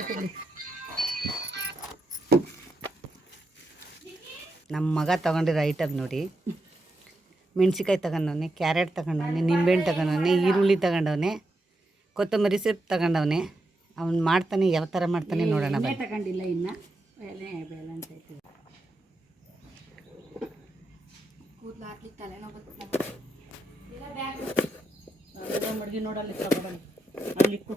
ಆಯ್ತು ಬಿಡಿ. ನಮ್ಮ ಮಗ ತೊಗೊಂಡಿರೋ ಐಟಮ್ ನೋಡಿ. ಮೆಣ್ಸಿಕಾಯಿ ತಗೊಂಡವನೆ, ಕ್ಯಾರೆಟ್ ತಗೊಂಡವನೆ, ನಿಂಬೆಹಣ್ಣು ತಗೊಂಡವನೆ, ಈರುಳ್ಳಿ ತಗೊಂಡವನೆ, ಕೊತ್ತಂಬರಿ ಸೊಪ್ಪು ತಗೊಂಡವನೆ. ಅವ್ನು ಮಾಡ್ತಾನೆ, ಯಾವ ಥರ ಮಾಡ್ತಾನೆ ನೋಡೋಣ. ತಗೊಂಡಿಲ್ಲ ಇನ್ನು ಬೇಳೆ ಅಂತ ಐತಿ. ಕೂದಲು ಹಾಕ್ಲಿಕ್ಕೆ ತಲೆನೋವು ಮಡ್ಗಿ ನೋಡಲ್ಲಿ ಅಲ್ಲಿಕ್ಕು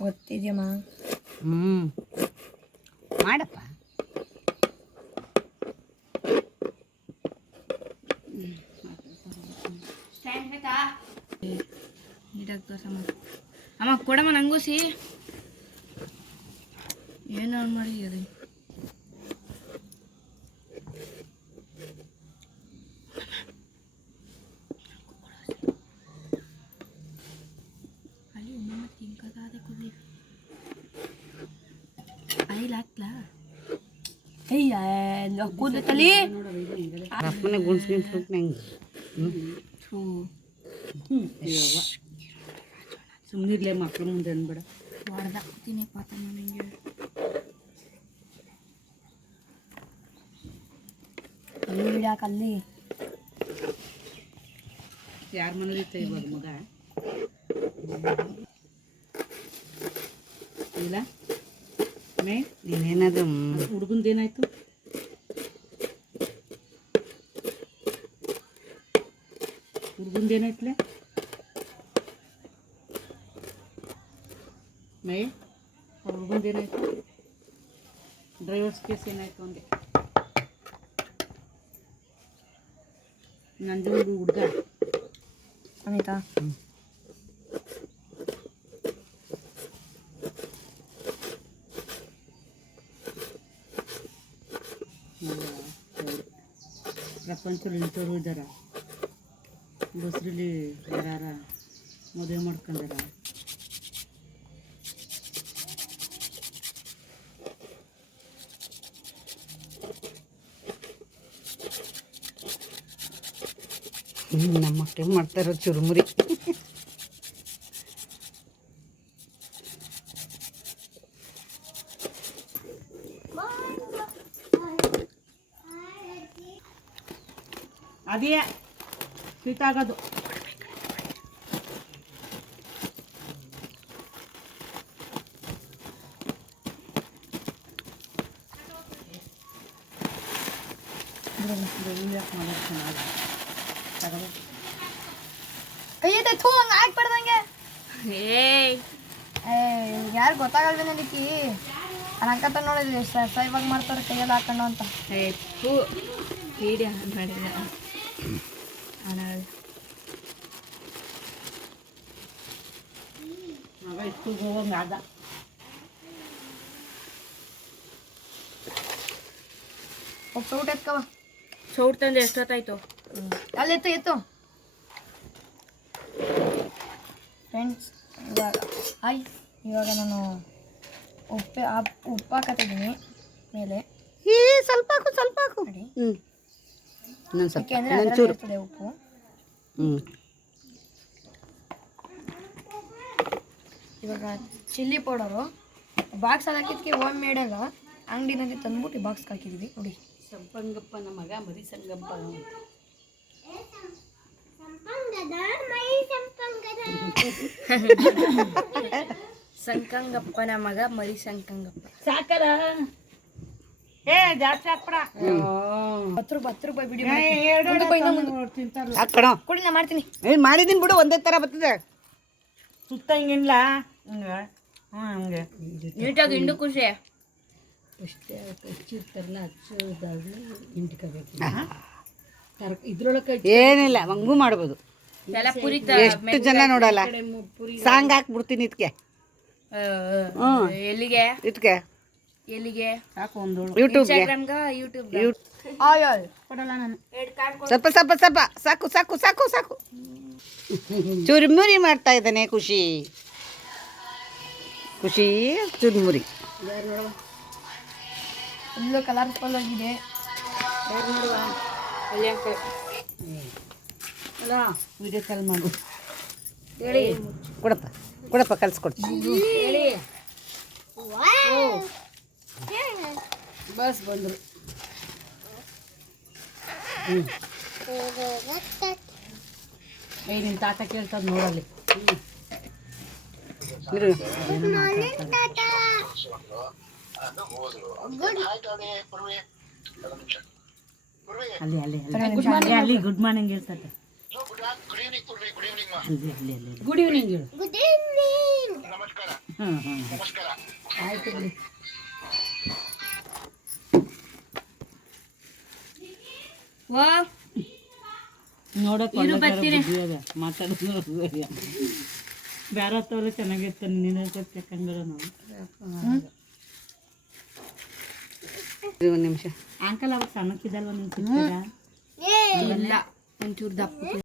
ಗೊತ್ತಿದ್ಯಮ್ಮ. ಮಾಡಪ್ಪ. ನೀಟಾಗಿ ತೋರ್ಸಮ್ಮ. ಅಮ್ಮ ಕೊಡಮ್ಮ ನಂಗೂಸಿ. ಏನು ಮಾಡಿ ಅದು ಅಲ್ಲಿ ಉಮ್ಮ ತಿಂಕದಾದ ಕುದಿ ಐಲ್ ಹಾಕ್ಲಾ. ಅಯ್ಯ ಕೂದಲು ತಲಿ ಅಪ್ಪನೇ ಗುಣ್ಸ್ಕೊಂಡು ನಂಗೆ ಸುಮ್ಮನಿರ್ಲೆ ಮಕ್ಳು ಮುಂದೆ ಅಂದ್ಬೇಡ. ಹೊಡೆದಾಕ್ತೀನಿ ಪಾತ ನನಗೆ. ಅಲ್ಲಿ ಬಿಡಾಕಲ್ಲಿ ಯಾರ ಮನೇಲಿ ಇತ್ತ ಇವಾಗ ಮಗ ಇಲ್ಲ ಮೇ ನೀನೇನದು ಹುಡುಗಂದೇನಾಯ್ತು? ಹುಡುಗಂದೇನಾಯ್ತಲೆ ಮೇ? ಹುಡುಗಂದೇನಾಯ್ತು? ಡ್ರೈವರ್ಸ್ ಕೇಸ್ ಏನಾಯ್ತು ಅಂದೆ. ನಂದು ಹುಡುಗ ಆಯ್ತಾ? ಪ್ರಪಂಚದಲ್ಲಿ ಇಂಥವ್ರು ಇದ್ದಾರ. ಬಸ್ರಲ್ಲಿ ಯಾರ ಮದುವೆ ಮಾಡ್ಕೊಂಡಾರ. ನಮ್ಮ ಮಕ್ಕಳು ಮಾಡ್ತಾರೋ ಚುರುಮುರಿ. ಅದೇ ಶೀತ ಆಗೋದು. ಕೈಯ್ಯದೆ ಥೂ ಹಂಗೆ ಹಾಕ್ಬಾರ್ದಂಗೆ. ಯಾರು ಗೊತ್ತಾಗಲ್ವೇ ನಡೀತಿ. ನನ್ನ ಅಕ್ಕ ನೋಡಿದ್ವಿ ಇವಾಗ ಮಾಡ್ತಾರೆ ಕೈಯಲ್ಲಿ ಹಾಕೊಂಡು ಅಂತ. ಮಗ ಇಷ್ಟು ಹೋಗಂಗೆ ಆದ. ಸೌಟ್ ಎತ್ಕವ. ಸೌಟ್ ತಂದ್ರೆ ಎಷ್ಟೊತ್ತಾಯ್ತು? ಅಲ್ಲಿ ಎತ್ತು ಫ್ರೆಂಡ್ಸ್. ಇವಾಗ ನಾನು ಉಪ್ಪು ಹಾಕತ್ತಿದ್ದೀನಿ ಮೇಲೆ. ಸ್ವಲ್ಪ ಹಾಕು ನೋಡಿ. ಇನ್ನೊಂದು ಅಂದರೆ ಇರ್ತದೆ ಉಪ್ಪು. ಇವಾಗ ಚಿಲ್ಲಿ ಪೌಡರು ಬಾಕ್ಸಲ್ಲಿ ಹಾಕಿದ್ಕೆ ಹೋಮ್ ಮೇಡಾಗ ಅಂಗಡಿನಲ್ಲಿ ತಂದ್ಬಿಟ್ಟು ಬಾಕ್ಸ್ಗೆ ಹಾಕಿದ್ದೀವಿ ನೋಡಿ. ಸಂಪಂಗಪ್ಪನ ಮಗ ಮರಿ ಸಂಗಪ್ಪ. ಸಂಕಂಗಪ್ಪನ ಮಗ ಮರಿ ಸಂಕಂಗಪ್ಪ. ಸಾಕರ ಜಾಸ್ತಿ ಹಾಕ್ಬಿಡ. 10 ರೂಪಾಯಿ ಬಿಡಿ. ಕೊಡಿ ನಾ ಮಾಡ್ತೀನಿ. ಮಾಡಿದೀನಿ ಬಿಡು, ಒಂದೇ ಥರ ಬರ್ತದೆ. ಸುತ್ತ ಹಿಂಗಿಲ್ಲ ಹಂಗೆ ನೀಟಾಗಿ ಹಿಂಡು ಖುಷಿ ಅಷ್ಟೇ. ಹಚ್ಚಿರ್ತಾರಲ್ಲ ಹಚ್ಚೋದಾಗಲಿ ಹಿಂಡ್ಕೋಬೇಕು. ಇದ್ರೊಳಗೆ ಏನಿಲ್ಲ, ಹಂಗೂ ಮಾಡ್ಬೋದು. ಎಷ್ಟು ಜನ ನೋಡಲ್ಲ. ಸಾಂಗ್ ಹಾಕ್ಬಿಡ್ತೀನಿ ಇದಕ್ಕೆ. ಎಲ್ಲಿಗೆ ಇದಕ್ಕೆ ಎಲ್ಲಿಗೆ ಸಾಕು ಒಂದು ಯೂಟ್ಯೂಬ್ಗೆ. ಕೊಡಲ್ಲ ನಾನು. ಸ್ವಲ್ಪ ಸ್ವಲ್ಪ ಸ್ವಲ್ಪ ಸಾಕು ಸಾಕು ಸಾಕು ಸಾಕು. ಚುರುಮುರಿ ಮಾಡ್ತಾ ಇದ್ದಾನೆ ಖುಷಿ. ಖುಷಿ ಚುರುಮುರಿ. ಫುಲ್ಲು ಕಲರ್ಫುಲ್ ಆಗಿದೆ. ಅಲ್ಲ ವಿಡಿಯೋ ಕಾಲ್ ಮಾಡು ಹೇಳಿ ಕೊಡಪ್ಪ. ಕೊಡಪ್ಪ ಕಲ್ಸ್ಕೊಡ್ತೀನಿ. ಬಸ್ ಬಂದರು. ಏ ನಿನ್ನ ತಾತ ಕೇಳ್ತದ ನೋಡಲ್ಲಿ. ಇರು. ಅಲ್ಲಿ ಅಲ್ಲಿ ಅಲ್ಲಿ ಅಲ್ಲಿ ಗುಡ್ ಮಾರ್ನಿಂಗ್ ಹೇಳ್ತದೆ. ಅಲ್ಲಿ ಅಲ್ಲಿ ಅಲ್ಲಿ ಗುಡ್ ಈವ್ನಿಂಗ್ ಹೇಳು. ಹಾಂ ಹಾಂ ಆಯ್ತು ಬಿಡಿ. ವಾ ನೋಡಕ್ಕೆ ಮಾತಾಡೋದು ಬೇರೆ ಹತ್ತವಲ್ಲ ಚೆನ್ನಾಗಿರ್ತಾನೆ. ನೀನು ಯಾಕಂದ್ರೆ ನಾವು ಒಂದು ನಿಮಿಷ ಅಂಕಲ್ ಅವಾಗ ಸಣ್ಣಕ್ಕಿದ್ದಲ್ವ ನೀವು ಸಿಗ್ತೀರಾ? ಇಲ್ಲ ಒಂಚೂರು ದಪ್ಪ